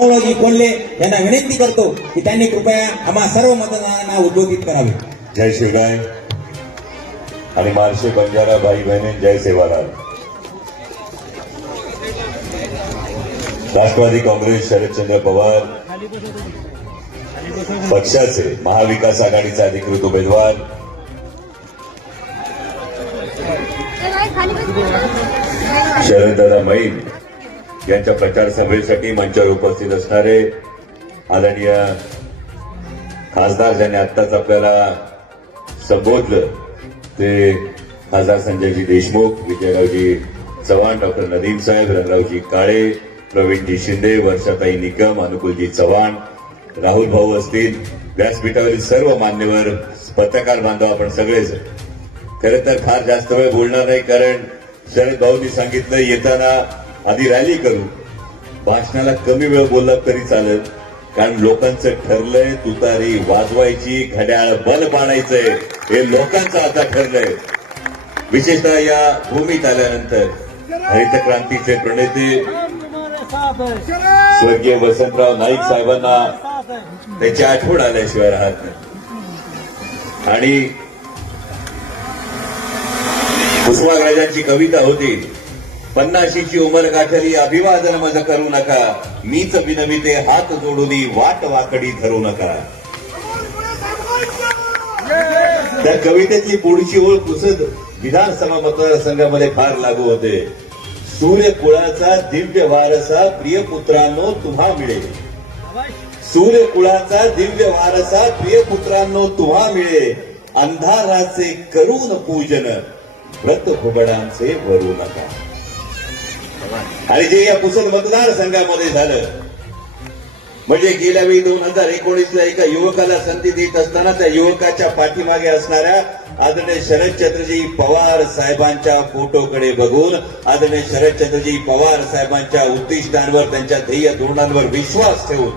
रामरावजी कोल्हे यांना विनंती करतो की त्यांनी कृपया आम्हा सर्व मतदारांना उद्बोधित करावे. जय शिवराय आणि मार्शे बंजारा भाई बहिणी जय सेवालाल. राष्ट्रवादी काँग्रेस शरदचंद्र पवार पक्षाचे महाविकास आघाडीचे अधिकृत उमेदवार. शरददादा मैन यांच्या प्रचार सभेसाठी मंचावर उपस्थित असणारे आदरणीय खासदार ज्यांनी आत्ताच आपल्याला संबोधलं ते खासदार संजयजी देशमुख विजयरावजी चव्हाण डॉक्टर नदीम साहेब रंगरावजी काळे प्रवीणजी शिंदे वर्षाताई निकम अनुकूलजी चव्हाण राहुल भाऊ असतील व्यासपीठावरील सर्व मान्यवर पत्रकार बांधव आपण सगळेच खरं तर फार जास्त वेळ बोलणार नाही कारण शरद भाऊंनी सांगितलं येताना आधी रॅली करू. भाषणाला कमी वेळ बोलला तरी चालेल. कारण लोकांचं ठरलंय तुतारी वाजवायची घड्याळ बल पाडायचंय. हे लोकांचं आता ठरलंय. विशेषतः या भूमीत आल्यानंतर हरित क्रांतीचे प्रणेते स्वर्गीय वसंतराव नाईक साहेबांना त्याची आठवण आल्याशिवाय राहत नाही. आणि कुसुमाग्रजांची कविता होती पन्नाशीची उमर गाठली अभिवादन मज करू नका. मीच विनविते हात जोडून वाट वाकडी धरू नका. त्या कवितेची पुढची ओळ पुसद विधानसभा मतदारसंघामध्ये फार लागू होते. सूर्य कुळाचा दिव्य वारसा प्रिय पुत्रांनो तुम्हा मिळेल सूर्य कुळाचा दिव्य वारसा प्रिय पुत्रांनो तुम्हा मिळे. अंधाराचे करून पूजन व्रत भुगडांचे वरू नका. आणि जे या पुसद मतदारसंघामध्ये झालं म्हणजे गेल्या वेळी दोन हजार एकोणीसला एका युवकाला संधी देत असताना त्या युवकाच्या पाठीमागे असणाऱ्या आदरणीय शरदचंद्रजी पवार साहेबांच्या फोटोकडे बघून आदरणीय शरदचंद्रजी पवार साहेबांच्या उद्दिष्टांवर त्यांच्या ध्येय धोरणांवर विश्वास ठेवून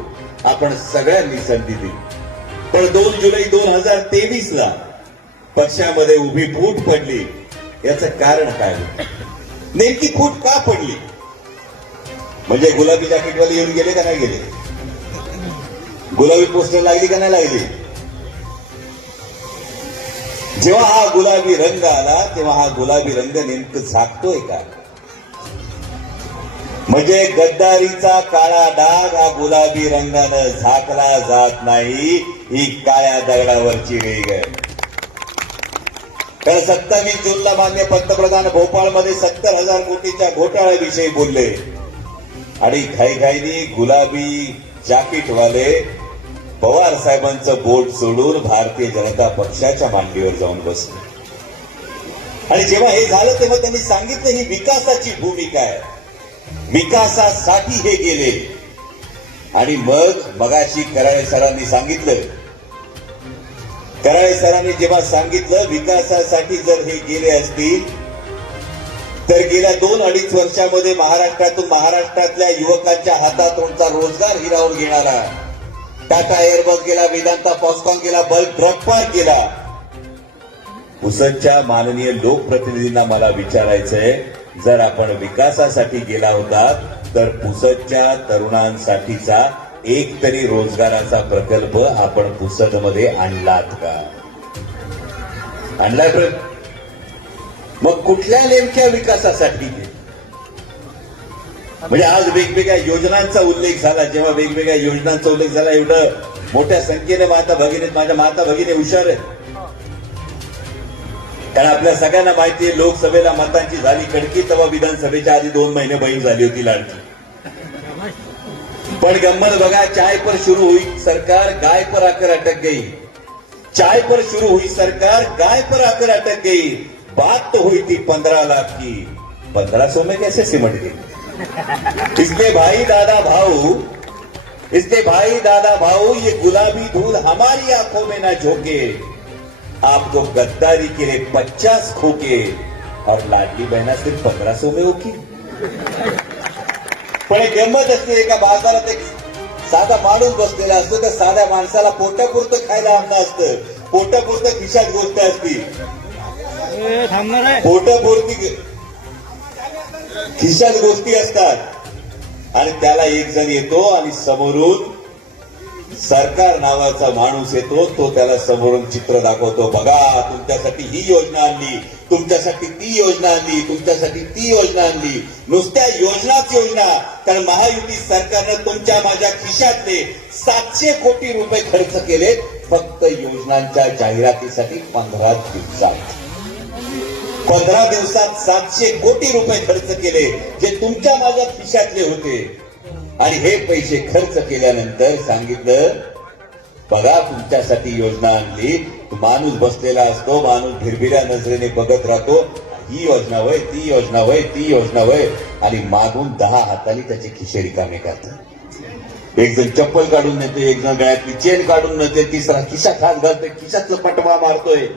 आपण सगळ्यांनी संधी दिली. पण दोन जुलै दोन हजार तेवीस ला पक्षामध्ये उभी फूट पडली. याचं कारण काय नेमकी फूट का पडली? म्हणजे गुलाबी जॅकेटवाले येऊन गेले का नाही गेले? गुलाबी पोस्टर लागली का नाही लागली? जेव्हा हा गुलाबी रंग आला तेव्हा हा गुलाबी रंग नेमकं झाकतोय का? म्हणजे गद्दारीचा काळा डाग हा गुलाबी रंगानं झाकला जात नाही ही काळ्या दगडावरची वेग आहे. सत्तावीस जूनला मान्य पंतप्रधान भोपाळमध्ये सत्तर हजार कोटीच्या घोटाळ्याविषयी बोलले. आणि घाईघाईनी गुलाबी जाकीटवाले पवार साहेबांचं बोट सोडून भारतीय जनता पक्षाच्या मांडीवर जाऊन बसले. आणि जेव्हा हे झालं तेव्हा त्यांनी सांगितलं ही विकासाची भूमिका आहे. विकासासाठी हे गेले. आणि मग मगाशी कराळे सरांनी सांगितलं कराळे सरांनी जेव्हा सांगितलं विकासासाठी जर हे गेले असतील तर गेल्या दोन अडीच वर्षामध्ये महाराष्ट्रातून महाराष्ट्रातल्या युवकांच्या हातातूनचा रोजगार हिरावून घेणारा टाटा एअरबस गेला वेदांता पॉस्कॉन गेला बल्क ड्रग पार्क गेला. पुसदच्या माननीय लोकप्रतिनिधींना मला विचारायचंय जर आपण विकासासाठी गेला होता तर पुसदच्या तरुणांसाठीचा एक तरी रोजगाराचा प्रकल्प आपण पुसदमध्ये आणलात का? आणलाय मग कुठल्या नेमक्या विकासासाठी म्हणजे आज वेगवेगळ्या योजनांचा उल्लेख झाला. जेव्हा वेगवेगळ्या योजनांचा उल्लेख झाला एवढं मोठ्या संख्येने माता भगिनी माझ्या माता भगिनी हुशार आहे कारण आपल्या सगळ्यांना माहिती आहे लोकसभेला मतांची झाली कडकी तेव्हा विधानसभेच्या आधी दोन महिने बहीण झाली होती लाडकी. पण गंमत बघा चाय पर शुरू हुई, सरकार गाय पर आकर अटक गई। चाय पर शुरू हुई, सरकार गाय पर आकर अटक गई। बात तो हुई थी पंद्रह लाख की। पंद्रह सौ में कैसे सिमट गई? इसलिए भाई दादा भाऊ इसलिए भाई दादा भाऊ, ये गुलाबी धूल हमारी आँखों में ना झोंके। आपको गद्दारी के लिए पचास खोके और लाडली बहना सिर्फ़ पंद्रह सौ में होगी पण एक गंमत असते एका बाजारात एक साधा माणूस बसलेला असतो त्या साध्या माणसाला पोटापुरतं खायला अन्न असतं. पोटापुरतं खिशात गोष्ट असती. पोटापुरती खिशात गोष्टी असतात. आणि त्याला एक जण येतो आणि समोरून सरकार नावाचा माणूस येतो तो त्याला समोरून चित्र दाखवतो. बघा तुमच्यासाठी ही योजना आणली तुमच्यासाठी ती योजना आणली तुमच्यासाठी ती योजना आणली. नुसत्या योजनाच योजना. कारण महायुती सरकारनं तुमच्या माझ्या खिशातले सातशे कोटी रुपये खर्च केले फक्त योजनांच्या जाहिरातीसाठी पंधरा दिवसात. पंधरा दिवसात सातशे कोटी रुपये खर्च केले जे तुमच्या माझ्या खिशातले होते. आणि हे पैसे खर्च केल्यानंतर सांगितलं बघा तुमच्यासाठी योजना आणली. माणूस बसलेला असतो माणूस भिरभिऱ्या नजरेने बघत राहतो. ही योजना वय ती योजना वय ती योजना वय. आणि मागून दहा हाताने त्याची खिशे रिकामे करतात. एक जण चप्पल काढून नेते एक जण गळ्यातली चेन काढून नेते तिसरा खिशा खास घालतोय खिशातलं पटवा मारतोय.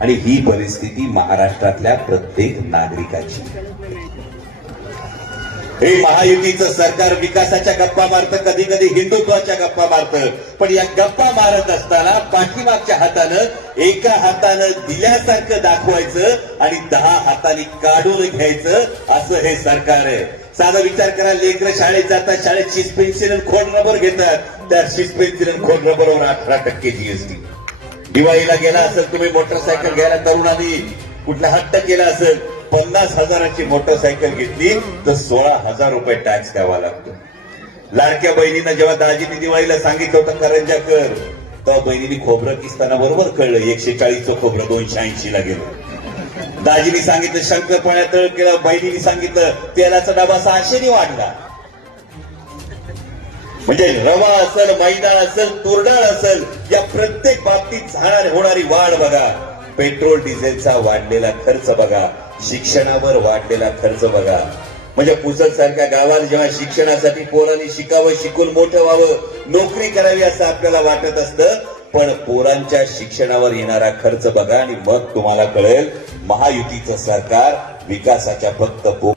आणि ही परिस्थिती महाराष्ट्रातल्या प्रत्येक नागरिकाची. हे महायुतीचं सरकार विकासाच्या गप्पा मारतं कधी कधी हिंदुत्वाच्या गप्पा मारतं. पण या गप्पा मारत असताना पाठीमागच्या हातानं एका हातानं दिल्यासारखं दाखवायचं आणि दहा हाताने काढून घ्यायचं असं हे सरकार आहे. साधा विचार करा लेकर शाळेत जातात शाळेत शिस पेन्सिल खोड रबर घेतात. त्या शिस पेन्सिल खोड रबरवर अठरा टक्के जीएसटी दिवाळीला गेला असेल तुम्ही मोटरसायकल घ्यायला तरुणांनी. कुठला हट्ट केला असेल पन्नास हजाराची मोटरसायकल घेतली तर सोळा हजार रुपये टॅक्स द्यावा लागतो. लाडक्या बहिणीनं जेव्हा दाजीने दिवाळीला सांगितलं होतं करंजा कर तेव्हा बहिणीने खोबरं किसताना बरोबर कळलं एकशे चाळीसचं खोबरं दोनशे ऐंशी ला गेलं. दाजीने सांगितलं शंकरपाळ्या तळ केलं बहिणीने सांगितलं तेलाचा डबा सहाशेने वाढला. म्हणजे रवा असेल मैदा असेल तुरडाळ असेल या प्रत्येक बाबतीत होणारी वाढ बघा. पेट्रोल डिझेलचा वाढलेला खर्च बघा. शिक्षणावर वाढलेला खर्च बघा. म्हणजे पुसद सारख्या गावात जेव्हा शिक्षणासाठी पोरांनी शिकावं शिकून मोठं व्हावं नोकरी करावी असं आपल्याला वाटत असतं पण पोरांच्या शिक्षणावर येणारा खर्च बघा आणि मग तुम्हाला कळेल महायुतीचं सरकार विकासाच्या फक्त